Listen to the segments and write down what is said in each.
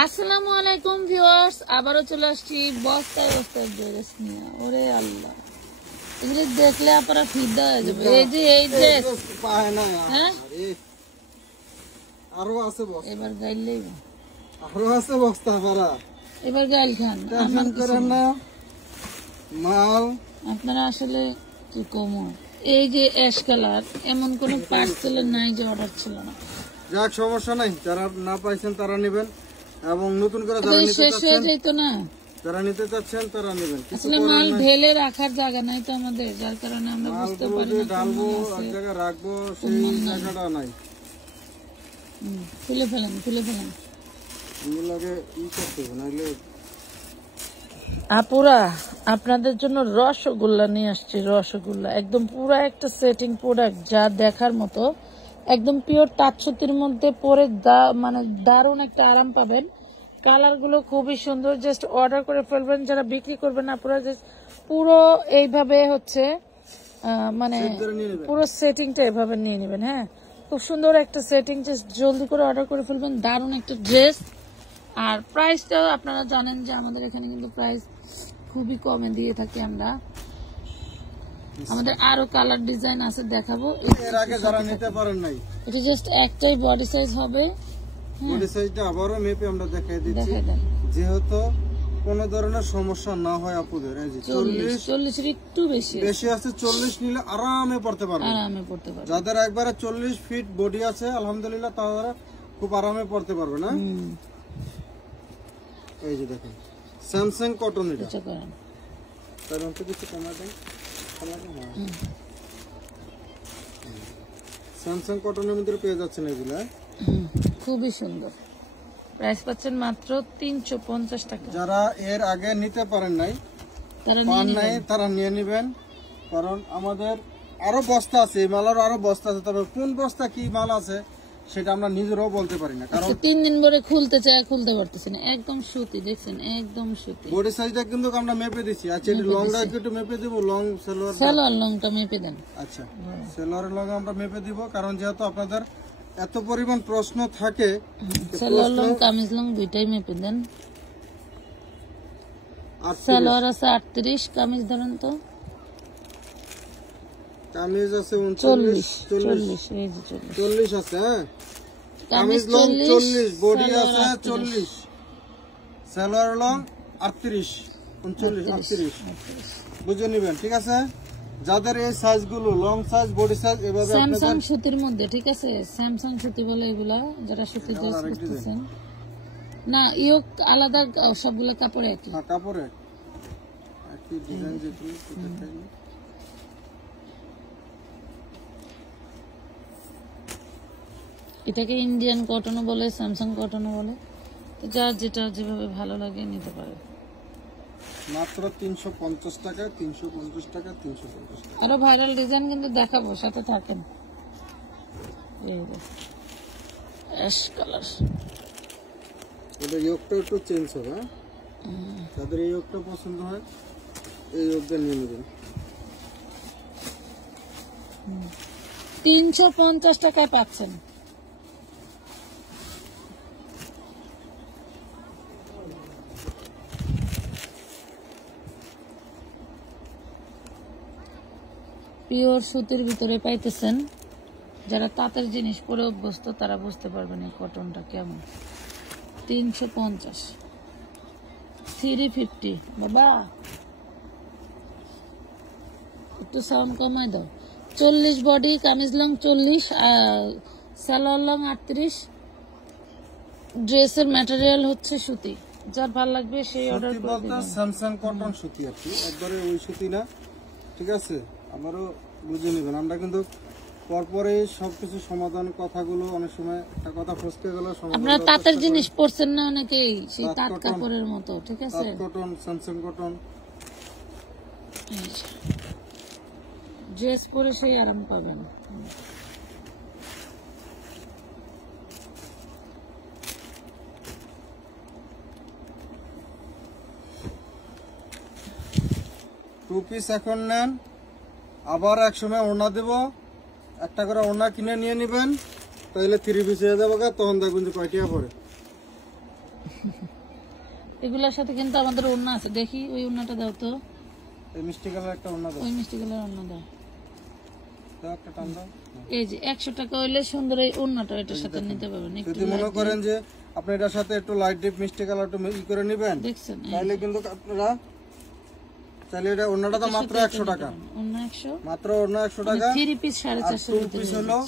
আসসালামু আলাইকুম ভিউয়ার্স, আবারও চলে আসছি বস্তায় বস্তায় ড্রেস নিয়ে। ওরে আল্লাহ, এগুলো দেখলে আপনারা ফিদা হয়ে যাবে। এই ড্রেস পায় না, হ্যাঁ আরো আছে বস্তা, এবার গাইলেই আরো আছে বস্তা ভরা, এবার গাইল খান। টেনশন করেন না, মাল আপনারা আসলে কি কমো। এই যে অ্যাশ কালার, এমন কোন পার্সেল নাই যে অর্ডার ছিল না। যাক, সমস্যা নাই, যারা না পাইছেন তারা নেবেন, এবং নতুন করে যারা নিতে চাচ্ছেন তারা নেবেন। আসলে মাল ঢেলে রাখার জায়গা নাই তো আমাদের, যার কারণে আমরা বুঝতে পারি না ঢালবো এক জায়গায় রাখবো, সেই জায়গাটা নাই। খুলে ফেলেন লাগে ই করতে নাইলে। আপুরা, আপনাদের জন্য রসগোল্লা নিয়ে আসছি। রসগোল্লা একদম পুরা একটা সেটিং প্রোডাক্ট, যা দেখার মতো। একদম পিওর টাচ সুতির মধ্যে পরে মানে দারুণ একটা আরাম পাবেন। কালার গুলো খুবই সুন্দর, জাস্ট অর্ডার করে ফেলবেন। যারা বিক্রি করবেন আপনারা জাস্ট পুরো এইভাবে হচ্ছে মানে পুরো সেটিংটা এভাবে নিয়ে নেবেন। হ্যাঁ, খুব সুন্দর একটা সেটিং, জাস্ট জলদি করে অর্ডার করে ফেলবেন। দারুণ একটা ড্রেস। আর প্রাইসটাও আপনারা জানেন যে আমাদের এখানে কিন্তু প্রাইস খুবই কমে দিয়ে থাকি আমরা। আমাদের আরো কালার ডিজাইন আছে, দেখাবো। এর আগে যারা নিতে পারেন নাই, এটা জাস্ট একটাই বডি সাইজ হবে। বডি সাইজটা আবারও মেপে আমরা দেখাই দিচ্ছি, যেহেতু কোন ধরনের সমস্যা না হয় আপুদের। এই যে 40 এর একটু বেশি আছে, 40 নিলে আরামে পড়তে পারবে। যাদের একবারে 40 ফিট বডি আছে আলহামদুলিল্লাহ, তারা খুব আরামে পড়তে পারবে না। এই যে দেখেন স্যামসাং কটন, এটা তার মধ্যে কিছু কমা দেন। স্যামসাং কটনের মধ্যে পেয়ে যাচ্ছেন এগুলা, খুবই সুন্দর। প্রাইস পাচ্ছেন মাত্র 350 টাকা। যারা এর আগে নিতে পারেন নাই, তারা নিয়ে নেবেন, কারণ আমাদের আরো বস্তা আছে, এই মালের আরো বস্তা আছে। তবে কোন বস্তা কি মাল আছে সেটা আমরা নিজেরাও বলতে পারি না, কারণ 3 দিন ধরে খুলতে পারতেছি না। একদম সুতি, দেখছেন, একদম সুতি। বডি সাইজটা কিন্তু আমরা মেপে দিছি। আচ্ছা, এই লংটা একটু মেপে দেব, লং সালোয়ার লংটা মেপে দেন। আচ্ছা, সালোয়ারের লং আমরা মেপে দিব, কারণ যেহেতু আপনাদের এত পরিমাণ প্রশ্ন থাকে। সালোয়ার লং কামিজ লং দুইটাই মেপে দেন। সালোয়ার আছে 38, কামিজ ধরেন তো। কামিজ আছে 39, 40 আছে। হ্যাঁ, কামিজ লং 40, বডি আছে 40, সালোয়ার লং 38, 39, 38 বুঝে নেবেন, ঠিক আছে। যাদের এই সাইজগুলো লং সাইজ, বডি সাইজ এভাবে স্যামসাং সুতির মধ্যে, ঠিক আছে, স্যামসাং সুতি বলে এগুলা। যারা সুতি ড্রেস করতেছেন না, ইয়োক আলাদা, সবগুলা কাপড়ে একই। হ্যাঁ, কাপড়ে একই ডিজাইন। যেগুলো এটাকে ইন্ডিয়ান কটনও বলে, স্যামসাং কটনও বলে। তো যার যেটা যেভাবে ভালো লাগে নিতে পারে। মাত্র 350 টাকা, 350 টাকা, 350 টাকা। আরো ভাইরাল ডিজাইন কিন্তু দেখাবো, সাথে থাকেন। এই যে অ্যাশ কালার, এটা ইয়োকটা একটু চেঞ্জ হবে। যাদের এই ইয়োকটা পছন্দ হয়, এই ইয়োকটা নিয়ে নেবেন। 350 টাকায় পাচ্ছেন। পিওর সুতির ভিতরে পাইতেছেন। যারা তাঁতের জিনিস পরে অভ্যস্ত তারা বুঝতে পারবেন এই কটনটা কেমন। 350, 350। বাবা একটু সাউন্ড কমাই দাও। 40 body, kameez long 40, salwar long 38। ড্রেসের ম্যাটেরিয়াল হচ্ছে সুতি। যার ভালো লাগবে সেই অর্ডার করে দিবেন। স্যামসাং কটন সুতি আছে, একবারে ওই সুতি না, ঠিক আছে। আমারও বুঝে নেবেন, আমরা কিন্তু পরপরে সবকিছু সমাধান কথাগুলো, অনেক সময় একটা কথা ফসকে গেল। আপনারা তাঁতের জিনিস পরছেন না অনেকেই, সেই তাঁত কাপড়ের মতো, ঠিক আছে। কটন, স্যামসাং কটন ড্রেস পরে সেই আরাম পাবেন। টু পিস এখন নেন, আবার এক সময় ওড়না দেব, একটা করে ওড়না কিনে নিয়ে নেবেন, তাহলে 3 পিস হয়ে যাবে। তখন দেখবেন যে কয়টিয়া পরে। এগুলোর সাথে কিন্তু আমাদের ওড়না আছে, দেখি ওই ওড়নাটা দাও তো। এই মিষ্টি কালার একটা ওড়না দাও, ওই মিষ্টি কালার ওড়না দাও। দাও একটা টান দাও। এই যে 100 টাকা হইলে সুন্দর এই ওড়নাটা এটার সাথে নিতে পারবেন। একটু যদি মনে করেন যে আপনি এটার সাথে একটু লাইট ডিপ মিষ্টি কালার একটু ই করে নেবেন, দেখছেন, তাহলে কিন্তু আপনারা চাইলে এটা ওড়নাটা তো মাত্র 100 টাকা, ওড়না 100, মাত্র ওড়না 100 টাকা। 3 পিস 450 পিস হলো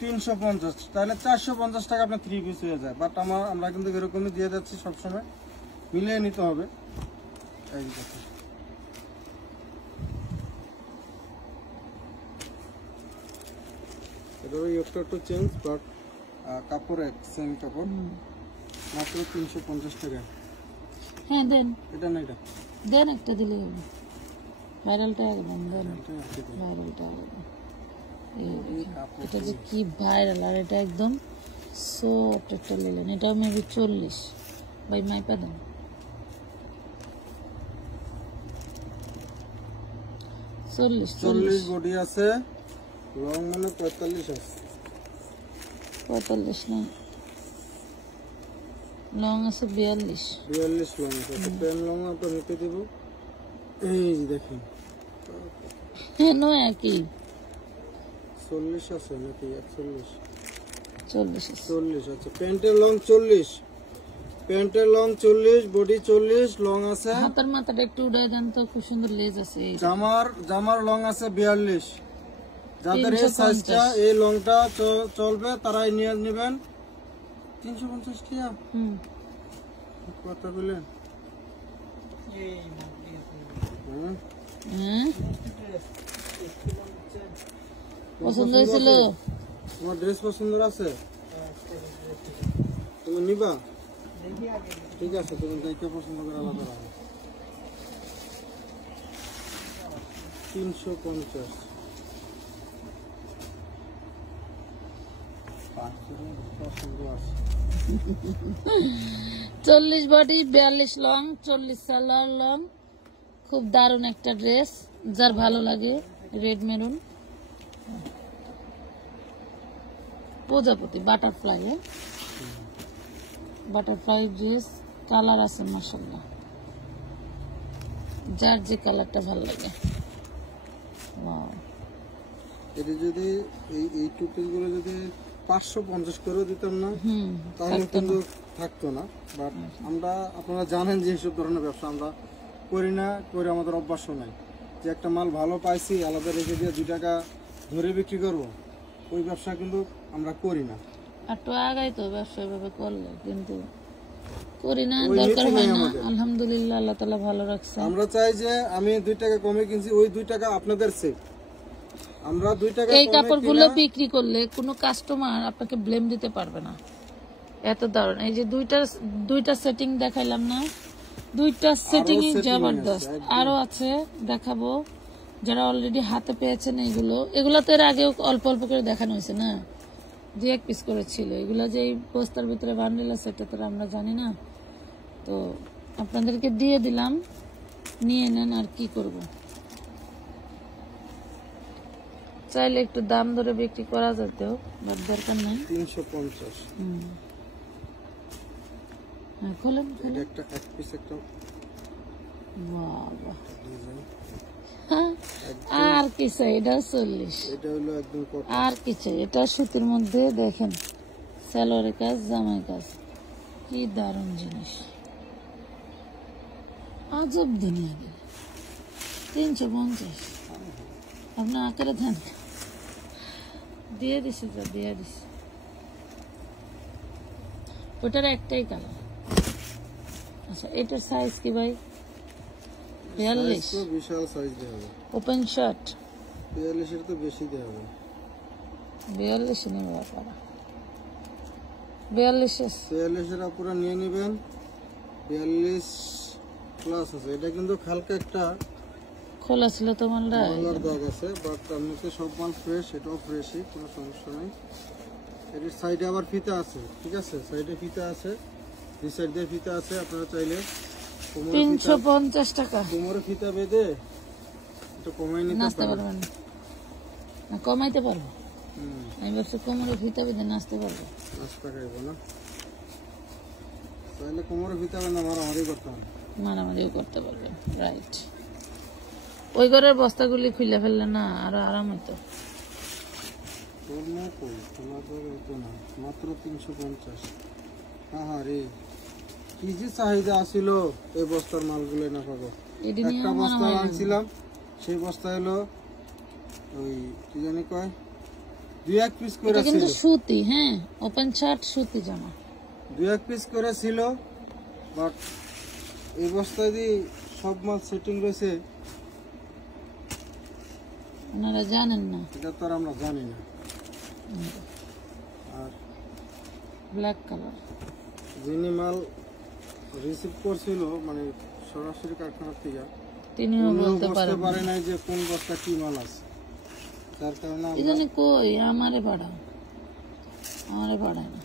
350, তাহলে 450 টাকা আপনার 3 পিস হয়ে যায়। বাট আমরা কিন্তু এরকমই দিয়ে যাচ্ছি, সবসময় মিলিয়ে নিতে হবে। এই দেখুন, এটা একটু চেঞ্জ, বাট কাপড় এক সেম কাপড়, মাত্র 350 টাকা। হ্যাঁ দেন, এটা না, এটা দেন, একটা দিলে হবে। ভাইরালটা একদম দেন, ভাইরালটা একদম। এটা যে কি ভাইরাল, আর এটা একদম সফট একটা নিলেন। এটা মেবি 40 ভাই, মাইপা দেন। 40 বডি আছে, লং মানে 45 আছে। 45 না, লং আছে 42 লং আছে। পেন লং তো নিতে দিব। এই দেখেন, হ্যাঁ নয় একই 40 আছে নাকি 41? 40 আছে। প্যান্টের লং 40, প্যান্টের লং 40, বডি 40, লং আছে। হাতের মাথাটা একটু উড়াই দেন তো, খুব সুন্দর লেজ আছে। জামার লং আছে 42। যাদের এই সাইজটা, এই লংটা চলবে তারাই নিয়ে নেবেন। 350 টাকা। কথা বলেন। পছন্দ হয়েছিল? তোমার ড্রেস পছন্দ আছে? তুমি নিবা? ঠিক আছে, তুমি দেখে পছন্দ করে আলাদা রাখো। 350। পছন্দ আছে। 40 বডি, 42 লং, 40 সালোয়ার লং। খুব দারুণ একটা ড্রেস, যার ভালো লাগে। রেড মেরুন প্রজাপতি বাটারফ্লাই, বাটারফ্লাই ড্রেস। কালার আছে মাশাআল্লাহ, যার যে কালারটা ভালো লাগে। এটা যদি এই টু পিস গুলো যদি 550 করে দিতাম না, তাহলে কিন্তু থাকতো না। বাট আমরা, আপনারা জানেন যে এইসব ধরনের ব্যবসা আমরা করি না, করে আমাদের অভ্যাস নাই। যে একটা মাল ভালো পাইছি আলাদা রেখে দিয়ে 2 টাকা ধরে বিক্রি করবো, ওই ব্যবসা কিন্তু আমরা করি না। একটু আগাই তো ব্যবসা এভাবে করলে, কিন্তু করি না, দরকার হয় না। আলহামদুলিল্লাহ, আল্লাহ তাআলা ভালো রাখছে। আমরা চাই যে আমি 2 টাকা কমে কিনছি, ওই 2 টাকা আপনাদের সেভ। আমরা 2 টাকা এই কাপড়গুলো বিক্রি করলে কোনো কাস্টমার আপনাকে ব্লেম দিতে পারবে না, এত দারুণ। এই যে দুইটা সেটিং দেখাইলাম না, দুইটা সেটিং জবরদস্ত। আরো আছে, দেখাবো। যারা অলরেডি হাতে পেয়েছেন এগুলো তো এর আগেও অল্প অল্প করে দেখানো হয়েছে না, 2-1 পিস করে ছিল। এগুলো যে এই বস্তার ভিতরে বান্ডেল আছে এটা তো আমরা জানি না, তো আপনাদেরকে দিয়ে দিলাম, নিয়ে নেন। আর কি করব, চাইলে একটু দাম ধরে বিক্রি করা যেতেও, বাট দরকার নাই। 350। হ্যাঁ, খোলেন। এটা একটা এক পিস একটা। বাবা, আর কি চাই? এটা 40। এটা হলো একদম কটন। আর কি চাই? এটা সুতির মধ্যে দেখেন, সালোয়ারের কাজ, জামাই কাজ, কি দারুণ জিনিস, আজব দুনিয়া। 350 আপনার আকারে দেন, দিয়ে দিছি, যা দিয়ে দিছি। ওটার একটাই কালার। আচ্ছা, এটার সাইজ কি ভাই? 42। বিশাল সাইজ দেওয়া হবে। ওপেন শার্ট 42 এর তো বেশি দেওয়া হবে। 42 নেবে আপনারা? 42 এর পুরো নিয়ে নেবেন। 42 প্লাস আছে। এটা কিন্তু হালকা একটা খোলা ছিল তো মালটা, কালার দাগ আছে, বাট এমনিতে সব মাল ফ্রেশ, এটাও ফ্রেশই, কোনো সমস্যা নেই। এর সাইডে আবার ফিতা আছে, ঠিক আছে? সাইডে ফিতা আছে, দুই সাইড দিয়ে ফিতা আছে। আপনারা চাইলে 350 টাকা কোমরে ফিতা বেঁধে একটু কমাই নিতে নাচতে পারবেন না, কমাইতে পারবো। আমি ভাবছি কোমরে ফিতা বেঁধে নাচতে পারবো, নাচতে খাইবো না। তাহলে কোমরে ভিতরে না মারামারি করতে হবে, মারামারিও করতে পারবেন। রাইট, ওই ঘরের বস্তাগুলি খুলে ফেললে না আরো আরাম হতো। মাত্র 350। হ্যাঁ রে, কি যে চাহিদা আছিল এই বস্তার মালগুলো না পাবো। একটা বস্তা আনছিলাম, সেই বস্তা হলো ওই কি জানি কয় 2-1 পিস করে ছিল, কিন্তু সুতি, হ্যাঁ ওপেন শার্ট সুতি জামা 2-1 পিস করে ছিল। বাট এই বস্তায় দিয়ে সব মাল সেটিং রয়েছে, আপনারা জানেন না, এটা তো আর আমরা জানি না। আর ব্ল্যাক কালার যিনি মাল রিসিভ করছিল মানে সরাসরি কারখানা থেকে, তিনিও বলতে পারে নাই যে কোন বস্তা কি মাল আছে, তার কারণে এখানে কই আমারে পাঠায় না,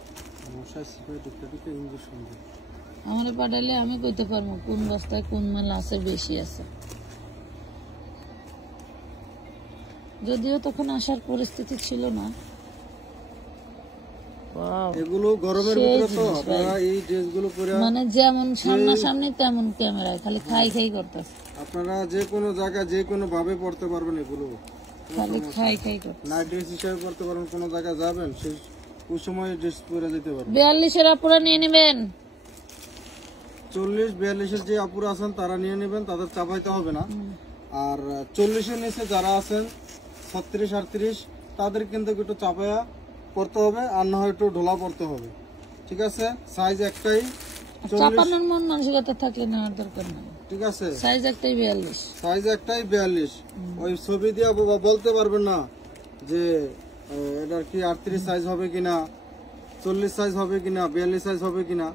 মশা সিপাই ঢুকে ইঞ্জেকশন দেয়। আমারে পাঠালে আমি কইতে পারবো কোন বস্তায় কোন মাল আছে, বেশি আছে। যদিও তখন আসার পরিস্থিতি ছিল না। এগুলো গরমের ভিতরে তো আপনারা এই ড্রেসগুলো পরে মানে যেমন সামনাসামনি তেমন ক্যামেরায় খালি খাই করতেছে। আপনারা যে কোনো জায়গায় যে কোনো ভাবে পড়তে পারবেন, এগুলো খালি খাই করতে, নাইট ড্রেস হিসেবে পড়তে পারবেন। কোনো জায়গায় যাবেন সেই ওই সময় ড্রেস পরে যেতে পারবেন। 42-এর আপুরা নিয়ে নেবেন, 40-42-এর যে আপুরা আছেন তারা নিয়ে নেবেন, তাদের চাপাইতে হবে না। আর 40-এর নিচে যারা আছেন 36-38 তাদের কিন্তু একটু চাপায়া পড়তে হবে, আর না হয় একটু ঢোলা পড়তে হবে। ঠিক আছে, সাইজ একটাই, চাপানোর মন মানসিকতা থাকলে নেওয়ার দরকার নাই। ঠিক আছে, সাইজ একটাই 42, সাইজ একটাই 42। ওই ছবি দিয়ে বলতে পারবেন না যে এটার কি 38 সাইজ হবে কিনা, 40 সাইজ হবে কিনা, 42 সাইজ হবে কিনা,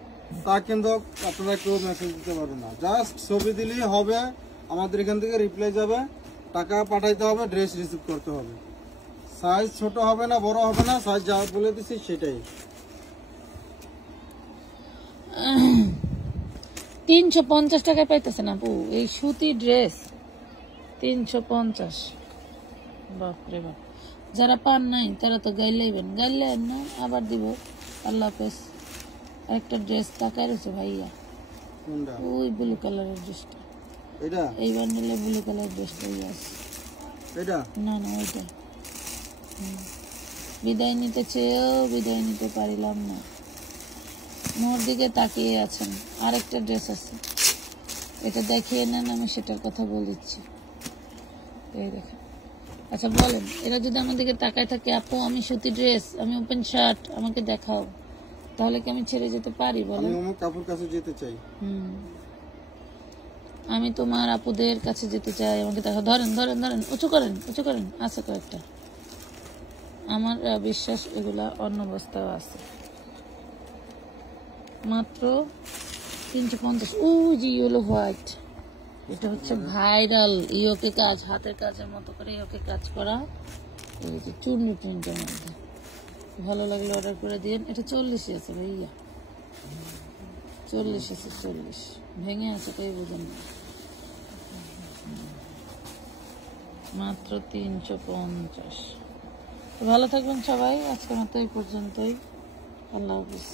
তা কিন্তু আপনারা কেউ মেসেজ দিতে পারবেন না। জাস্ট ছবি দিলেই হবে, আমাদের এখান থেকে রিপ্লাই যাবে, টাকা পাঠাইতে হবে, ড্রেস রিসিভ করতে হবে। সাইজ ছোট হবে না, বড় হবে না, সাইজ যা বলে দিচ্ছি সেটাই। 350 টাকায় পাইতেছেন আপু এই সুতি ড্রেস, 350। বাপরে বাপ, যারা পান নাই তারা তো গাইলেইবেন, গাইলেন না আবার দিব। আল্লাহ হাফেজ। একটা ড্রেস তাকায় রয়েছে ভাইয়া, ওই ব্লু কালারের ড্রেসটা, এই বান্ডেলে ব্লু কালারের ড্রেসটা আছে, না ওইটা। বিদায় নিতে চেয়েও বিদায় নিতে পারিলাম না, মোর দিকে তাকিয়ে আছেন। আরেকটা ড্রেস আছে, এটা দেখিয়ে নেন, আমি সেটার কথা বলছি। এই দেখেন। আচ্ছা বলেন, এরা যদি আমার দিকে তাকায় থাকে, আপু আমি সুতি ড্রেস, আমি ওপেন শার্ট, আমাকে দেখাও, তাহলে কি আমি ছেড়ে যেতে পারি? বলেন, আমি আমার কাপড় কাছে যেতে চাই, আমি তোমার আপুদের কাছে যেতে চাই, আমাকে দেখাও। ধরেন ধরেন ধরেন, উঁচু করেন, আছে কয়েকটা, আমার বিশ্বাস এগুলা অন্য বস্তাও আছে। মাত্র 350। ও জি ইয়েলো হোয়াইট, এটা হচ্ছে ভাইরাল ইয়োকে কাজ, হাতের কাজের মতো করে ইয়োকে কাজ করা, এই যে চুন্নি প্রিন্টের মধ্যে। ভালো লাগলে অর্ডার করে দিন। এটা 40 আছে ভাইয়া, 40 আছে, 40 ভেঙে আছে, তাই বুঝেন না। মাত্র 350। ভালো থাকবেন সবাই, আজকের মতো এই পর্যন্তই। আল্লাহ হাফিজ।